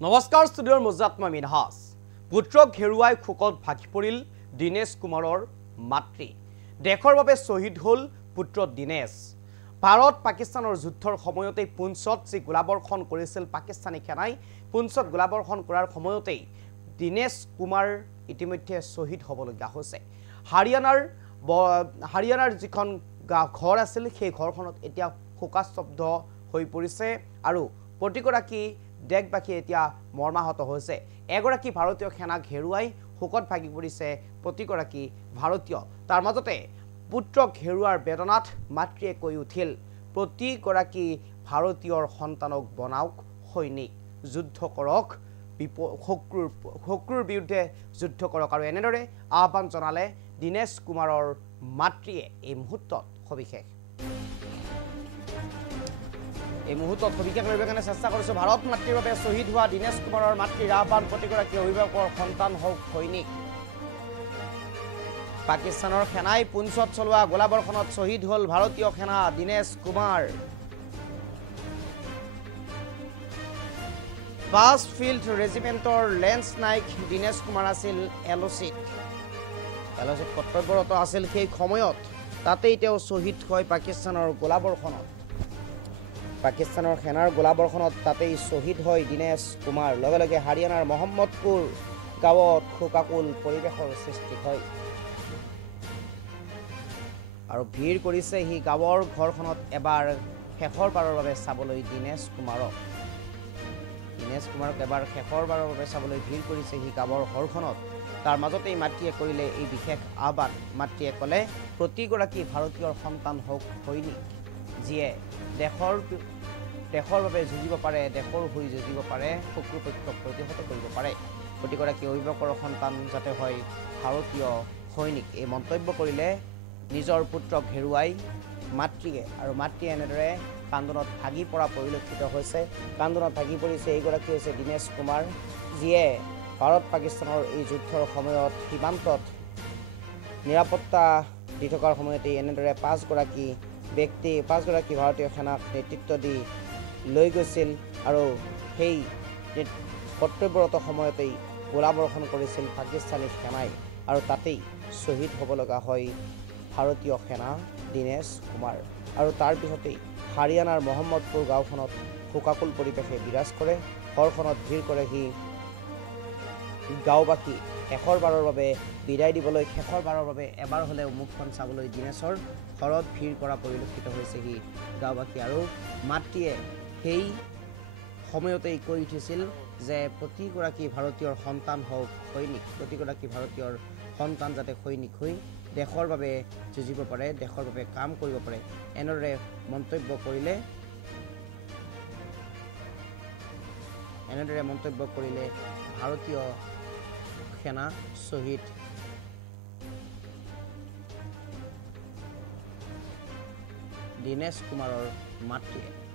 নমস্কাৰ ষ্টুডিঅ'ৰ মুজাত্মা মিনহাজ পুত্ৰক হেৰুৱাই শোকত ভাগি পৰিল দিনেশ কুমাৰৰ মাতৃ দেশৰ বাবে শ্বহীদ হ'ল পুত্ৰ দিনেশ ভাৰত পাকিস্তানৰ যুদ্ধৰ সময়তে পুঞ্চত যি গোলাবৰ্ষণ কৰিছিল পাকিস্তানী সেনাই পুঞ্চত গোলাবৰ্ষণ কৰাৰ সময়তে দিনেশ কুমাৰ ইতিমধ্যে শ্বহীদ হ'বলগীয়া হৈছে হাৰিয়ানাৰ যিখন ঘৰ আছিল সেই ঘৰখনত এতিয়া শোকাস্তব্ধ হৈ পৰিছে আৰু প্ৰতিগৰাকী দেশবাসী এতিয়া মৰ্মাহত হৈছে এগৰাকী ভাৰতীয় সেনাক হেৰুৱাই শোকত ভাগি পৰিছে প্ৰতিগৰাকী ভাৰতীয় তাৰ মাজতে পুত্ৰক হেৰুৱাৰ বেদনাত মাতৃয়ে কৈ উঠিল প্ৰতিগৰাকী ভাৰতীয়ৰ সন্তানক বনাওক সৈনিক যুদ্ধ কৰক শত্ৰুৰ বিৰুদ্ধে যুদ্ধ কৰক আৰু এনেদৰে আহ্বান জনালে দিনেশ কুমাৰৰ মাতৃয়ে এই মুহূৰ্তত সবিশেষ এই মুহূৰ্তত সবিশেষ লইবৰ কাৰণে চেষ্টা কৰিছো ভাৰত মাতৃৰ বাবে শ্বহীদ হোৱা দিনেশ কুমাৰৰ মাতৃৰ আহ্বান প্ৰতিগৰাকী অভিভাৱকৰ সন্তান হওক সৈনিক পাকিস্তানৰ সেনাই পুঞ্চত চলোৱা গোলাবৰ্ষণত শ্বহীদ হ'ল ভাৰতীয় সেনা দিনেশ কুমাৰ পাঁচ ফিল্ড ৰেজিমেণ্টৰ লেন্স নাইক দিনেশ কুমাৰ আছিল এলচিত কৰ্তব্যৰত আছিল সেই সময়ত তাতেই তেওঁ শ্বহীদ হয় পাকিস্তানৰ গোলাবৰ্ষণত পাকিস্তানৰ সেনাৰ গোলাবৰ্ষণত তাতেই শ্বহীদ হয় দিনেশ কুমাৰ লগে লগে হাৰিয়ানাৰ মহম্মদপুৰ গাঁৱত শোকাকুল পৰিৱেশৰ সৃষ্টি হয় আৰু ভিৰ কৰিছে হি গাঁৱৰ ঘৰখনত এবাৰ শেষৰ বাৰৰ বাবে চাবলৈ দিনেশ কুমাৰক এবাৰ শেষৰ বাৰৰ বাবে চাবলৈ ভিৰ কৰিছে হি গাঁৱৰ ঘৰখনত তাৰ মাজতেই মাতৃয়ে কৰিলে এই বিশেষ আহ্বান মাতৃয়ে ক'লে প্ৰতিগৰাকী ভাৰতীয়ৰ সন্তান হওক সৈনিক যিয়ে দেশৰ বাবে যুঁজিব পাৰে দেশৰ হৈ যুঁজিব পাৰে শত্ৰুপক্ষক প্ৰতিহত কৰিব পাৰে প্ৰতিগৰাকী অভিভাৱকৰ সন্তান যাতে হয় ভাৰতীয় সৈনিক এই মন্তব্য কৰিলে নিজৰ পুত্ৰক হেৰুৱাই মাতৃয়ে আৰু মাতৃয়ে এনেদৰে কান্দোনত ভাগি পৰা পৰিলক্ষিত হৈছে কান্দোনত ভাগি পৰিছে এইগৰাকী হৈছে দিনেশ কুমাৰ যিয়ে ভাৰত পাকিস্তানৰ এই যুদ্ধৰ সময়ত সীমান্তত নিৰাপত্তা দি থকাৰ সময়তে এনেদৰে পাঁচগৰাকী ভাৰতীয় সেনাক নেতৃত্ব দি লৈ গৈছিল আৰু সেই কৰ্তব্যৰত সময়তেই গোলাবৰ্ষণ কৰিছিল পাকিস্তানী সেনাই আৰু তাতেই শ্বহীদ হ'ব লগা হয় ভাৰতীয় সেনা দিনেশ কুমাৰ আৰু তাৰ পিছতেই হাৰিয়ানাৰ মহম্মদপুৰ গাঁওখনত শোকাকুল পৰিৱেশে বিৰাজ কৰে ঘৰখনত ভিৰ কৰে সি গাঁওবাসী শেষৰ বাৰৰ বাবে বিদায় দিবলৈ শেষৰ বাৰৰ বাবে এবাৰ হ'লেও মুখখন চাবলৈ দিনেশৰ ঘৰত ভিৰ কৰা পৰিলক্ষিত হৈছে সি গাঁওবাসী আৰু মাতৃয়ে সেই সময়তেই কৈ উঠিছিল যে প্ৰতিগৰাকী ভাৰতীয়ৰ সন্তান হওক সৈনিক প্ৰতিগৰাকী ভাৰতীয়ৰ সন্তান যাতে সৈনিক হৈ দেশৰ বাবে যুঁজিব পাৰে দেশৰ বাবে কাম কৰিব পাৰে এনেদৰে মন্তব্য কৰিলে ভাৰতীয় সেনা শ্বহীদ দিনেশ কুমাৰৰ মাতৃয়ে